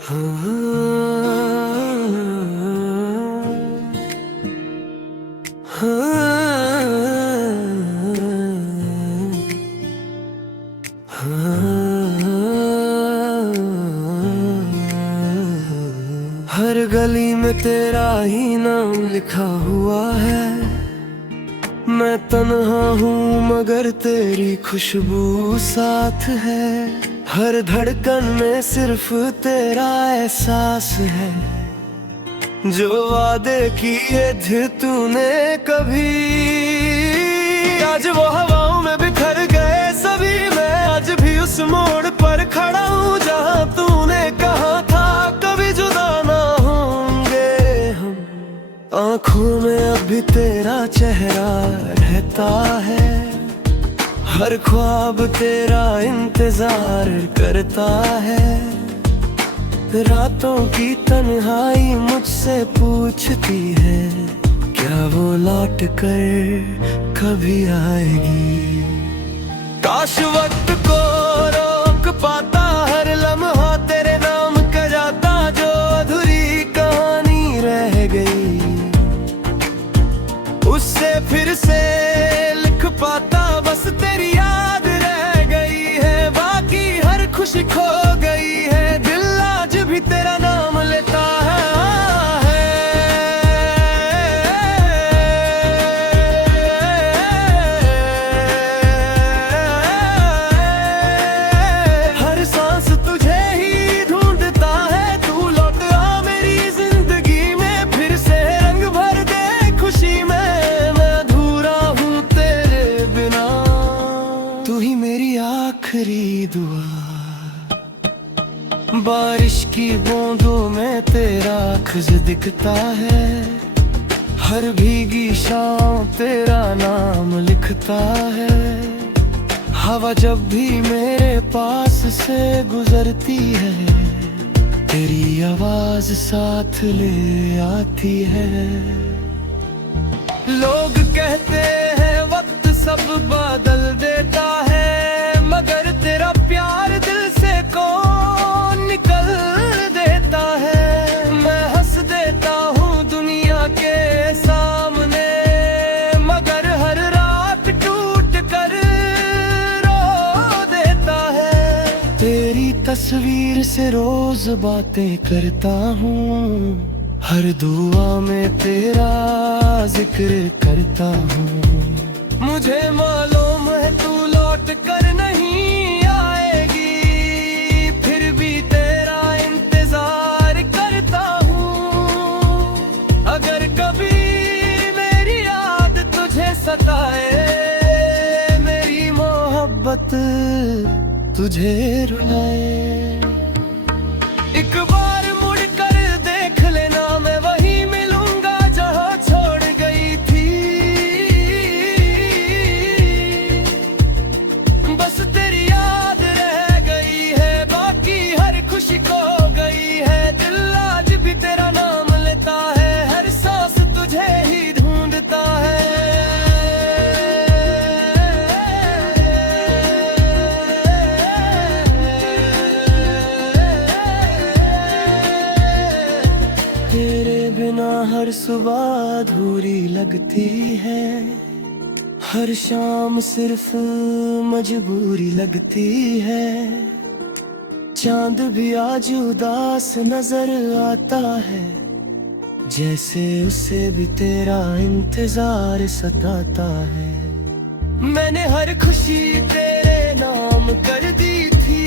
हर गली में तेरा ही नाम लिखा हुआ है। मैं तन्हा हूँ मगर तेरी खुशबू साथ है। हर धड़कन में सिर्फ तेरा एहसास है। जो वादे किए थे तूने कभी, आज वो हवाओं में बिखर गए सभी। मैं आज भी उस मोड़ पर खड़ा हूँ जहाँ तूने कहा था कभी जुदा ना होंगे हम। आँखों में अभी तेरा चेहरा रहता है। हर ख्वाब तेरा इंतजार करता है। रातों की तन्हाई मुझसे पूछती है, क्या वो लौट कर कभी आएगी। काश वक्त को रोक पाता, हर लम्हा तेरे नाम का जाता। जो अधूरी कहानी रह गई उससे फिर से लिख पाता। बस तेरी याद रह गई है, बाकी हर खुशी खो गई है। दिल आज भी तेरा नाम लेता है। हर सांस तुझे ही ढूंढता है। तू लौट आ मेरी जिंदगी में फिर से, रंग भर दे खुशी में। मैं अधूरा हूँ तेरे बिना, तू ही मेरी आखिरी दुआ। बारिश की बूंदों में तेरा अक्स दिखता है। हर भीगी शाम तेरा नाम लिखता है। हवा जब भी मेरे पास से गुजरती है, तेरी आवाज साथ ले आती है। लोग कहते हैं वक्त सब बदल देता है, मगर तेरा प्यार दिल से कौन निकल देता है। मैं हंस देता हूँ दुनिया के सामने, मगर हर रात टूट कर रो देता है। तेरी तस्वीर से रोज बातें करता हूँ, हर दुआ में तेरा जिक्र करता हूँ। मुझे मालूम है तू लौट कर नहीं आएगी, फिर भी तेरा इंतजार करता हूँ। अगर कभी मेरी याद तुझे सताए, मेरी मोहब्बत तुझे रुलाए, एक बार मुड़ कर देख लेना। मैं वही मिलूंगा जहाँ छोड़ गई थी। बस तेरी याद रह गई है, बाकी हर खुशी खो गई है। दिल आज भी तेरा नाम लेता है, हर सांस तुझे ही ढूंढता है। तेरे बिना हर सुबह अधूरी लगती है। हर शाम सिर्फ मजबूरी लगती है। चांद भी आज उदास नजर आता है, जैसे उसे भी तेरा इंतजार सताता है। मैंने हर खुशी तेरे नाम कर दी थी,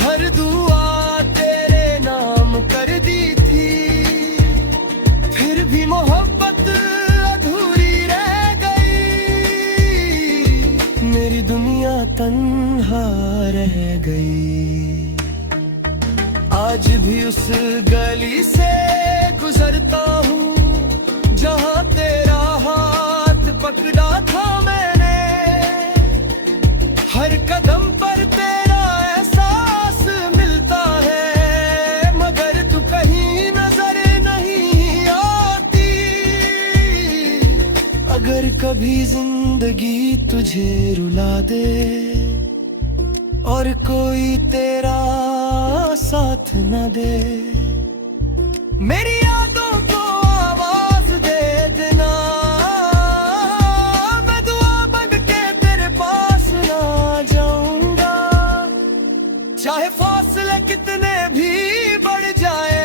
हर दुआ तेरे नाम कर दी थी। फिर भी मोहब्बत अधूरी रह गई, मेरी दुनिया तन्हा रह गई। आज भी उस गली से गुजरता हूँ जहाँ तेरा हाथ पकड़ा था मैंने। हर कदम पर तेरा एहसास मिलता है, मगर तू कहीं नजर नहीं आती। अगर कभी जिंदगी तुझे रुला दे और कोई तेरा साथ न दे। मेरी यादों को आवाज दे देना, मैं दुआ बन के तेरे पास ना जाऊंगा। चाहे फासले कितने भी बढ़ जाए,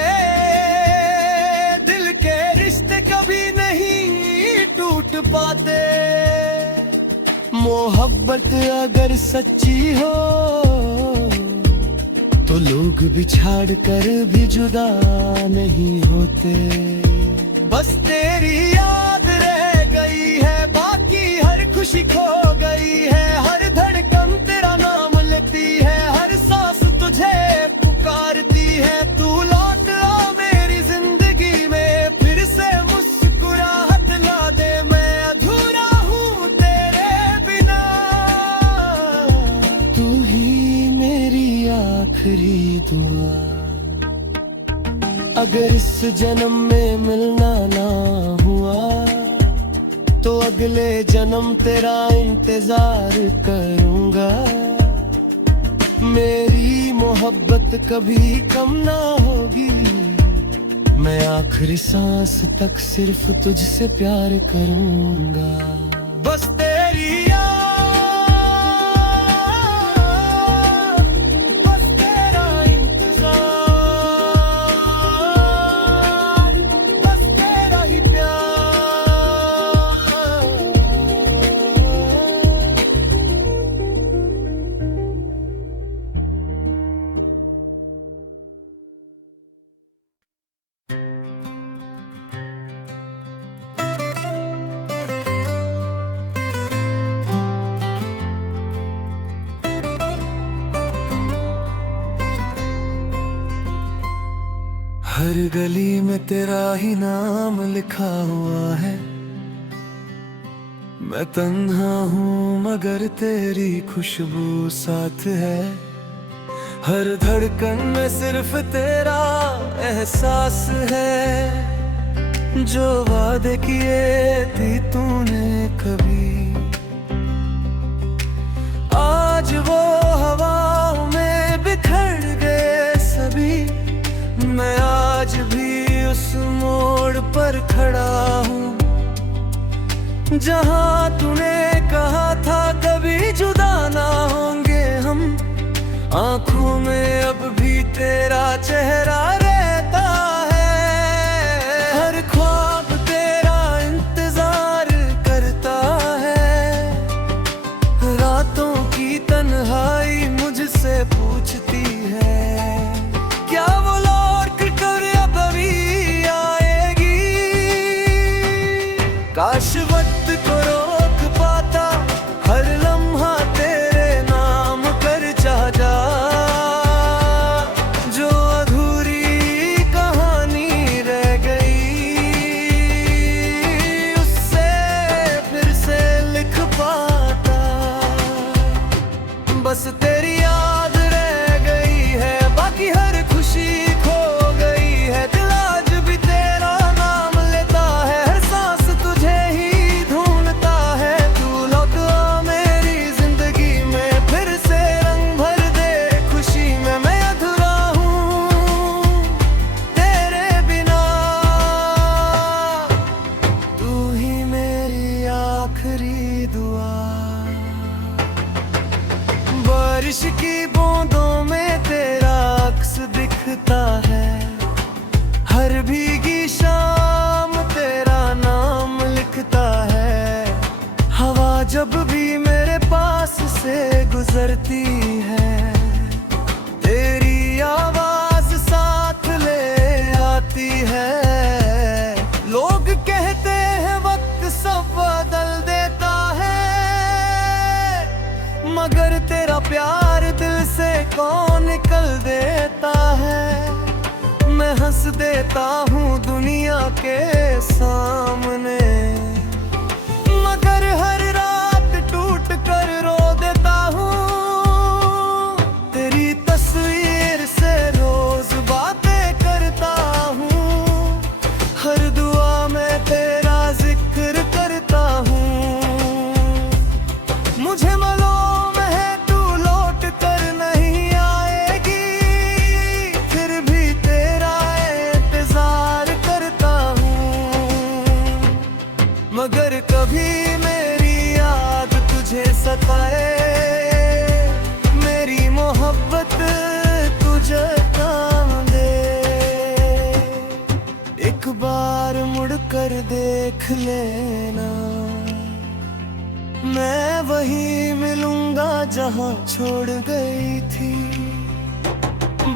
दिल के रिश्ते कभी नहीं टूट पाते। मोहब्बत अगर सच्ची हो तो लोग बिछाड़ कर भी जुदा नहीं होते। बस तेरी याद रह गई है, बाकी हर खुशी खो गई है। हर धड़कन तेरा नाम लेती है, हर सांस तुझे पुकारती है। तू लौट आ मेरी जिंदगी में, फिर से मुस्कुराहट ला दे। मैं अधूरा हूँ तेरे बिना, तू ही मेरी आखिरी दुआ। अगर इस जन्म में मिलना ना हुआ तो अगले जन्म तेरा इंतजार करूंगा। मेरी मोहब्बत कभी कम ना होगी, मैं आखिरी सांस तक सिर्फ तुझसे प्यार करूंगा। बस तेरी हर गली में तेरा ही नाम लिखा हुआ है। मैं तन्हा हूँ मगर तेरी खुशबू साथ है। हर धड़कन में सिर्फ तेरा एहसास है। जो वादे किए थे तूने कभी, आज वो हवाओं में बिखर गए सभी। मैं आज भी उस मोड़ पर खड़ा हूँ जहाँ तूने कहा था कभी जुदा ना होंगे हम। आँखों में अब भी तेरा चेहरा रहता है, हर ख्वाब तेरा इंतजार करता है। रातों की तन्हाई मुझसे पूछती है, क्या वो काश वक्त को रोक पाता, हर लम्हा तेरे नाम कर चाह जा। जो अधूरी कहानी रह गई, उससे फिर से लिख पाता। बस तेरी याद रह गई है, बाकी हर खुशी खो गई है। दिल आज भी तेरा नाम लेता है, हर सांस तुझे ही ढूंढता है। तू लौट आ मेरी जिंदगी में, फिर से रंग भर दे खुशी में। मैं अधूरा हूँ तेरे बिना, तू ही मेरी आखिरी दुआ। बारिश की बूंदों में तेरा अक्स दिखता है, हर भीगी शाम तेरा नाम लिखता है। हवा जब भी मेरे पास से गुजरती है, तेरी आवाज साथ ले आती है। लोग कहते हैं वक्त सब बदल देता है, मगर तेरा प्यार दिल से कौन निकल देता है। मैं हंस देता हूँ दुनिया के सामने, मगर हर रात टूट कर रो देता हूँ। तेरी तस्वीर से रोज बातें करता हूँ, हर दुआ में तेरा जिक्र करता हूँ। मुझे मालूम है तू लौट कर नहीं आएगी, लिख लेना, मैं वहीं मिलूंगा जहां छोड़ गई थी।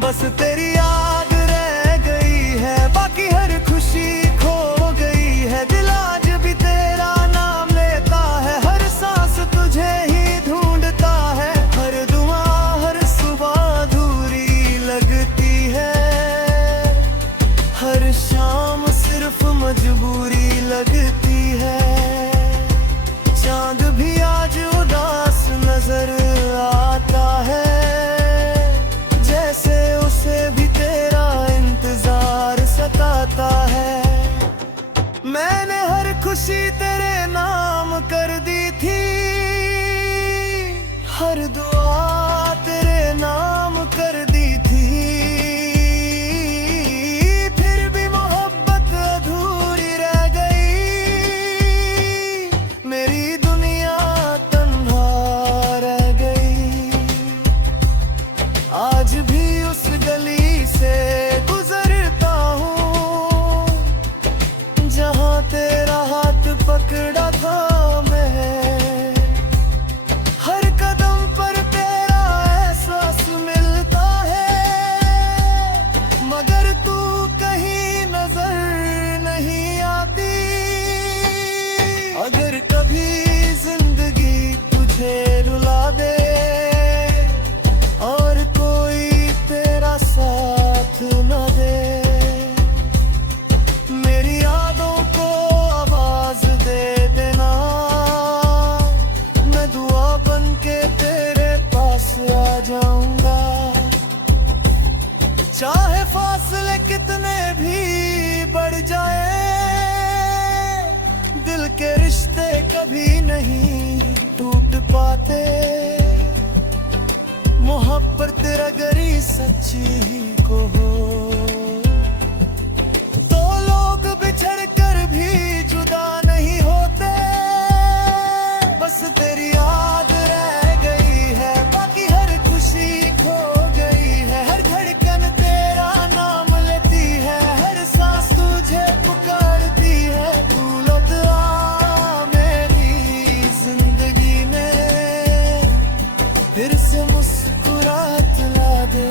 बस तेरी याद रह गई है, बाकी हर खुशी खो गई है। दिल आज भी तेरा नाम लेता है, हर सांस तुझे ही ढूंढता है। हर दुआ हर सुबह अधूरी लगती है, हर शाम सिर्फ मजबूरी लगती है। चांद भी आज उदास नजर आता है, जैसे उसे भी तेरा इंतजार सताता है। मैंने हर खुशी तेरे नाम कर दी थी, हर दुआ तेरे नाम कर दी थी। फिर भी मोहब्बत अधूरी रह गई, मेरी दुनिया तन्हा रह गई। आज भी उस गली से गुजरता हूँ, जहाँ तेरा हाथ पकड़ा था मैं। हर कदम पर तेरा एहसास मिलता है, मगर तू कहीं नजर नहीं आती। अगर कभी जिंदगी तुझे रुला दे और कोई तेरा साथ न दे, मेरी यादों को आवाज दे देना। मैं दुआ बन के तेरे पास आ जाऊंगा, चाहे फासले कितने भी बढ़ जाए। दिल के रिश्ते कभी नहीं टूट पाते, मोहब्बत अगर ये सच्ची ही को हो। तो लोग बिछड़ कर भी जुदा नहीं होते, बस तेरी याद रह गई है, बाकी हर खुशी खो गई है। हर धड़कन तेरा नाम लेती है, हर सांस तुझे पुकारती है। तू लौट आ मेरी जिंदगी में, फिर से मुस्कुरात ला दे।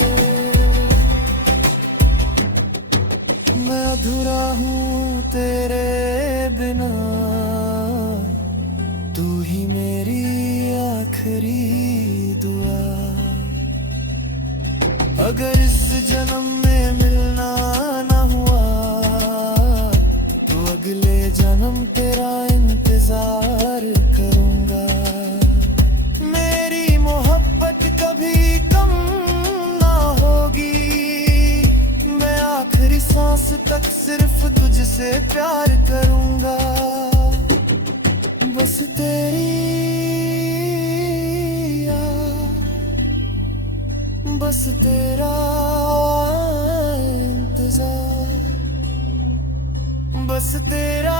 मैं अधूरा हूँ तेरे बिना, तू ही मेरी आखिरी दुआ। अगर इस जन्म में मिलना न हुआ, तो अगले जन्म तेरा इंतजार करूंगा। मेरी मोहब्बत कभी कम ना होगी, मैं आखिरी सांस तक सिर्फ तुझसे प्यार करूंगा। बस तेरी याद, बस तेरा इंतजार, बस तेरा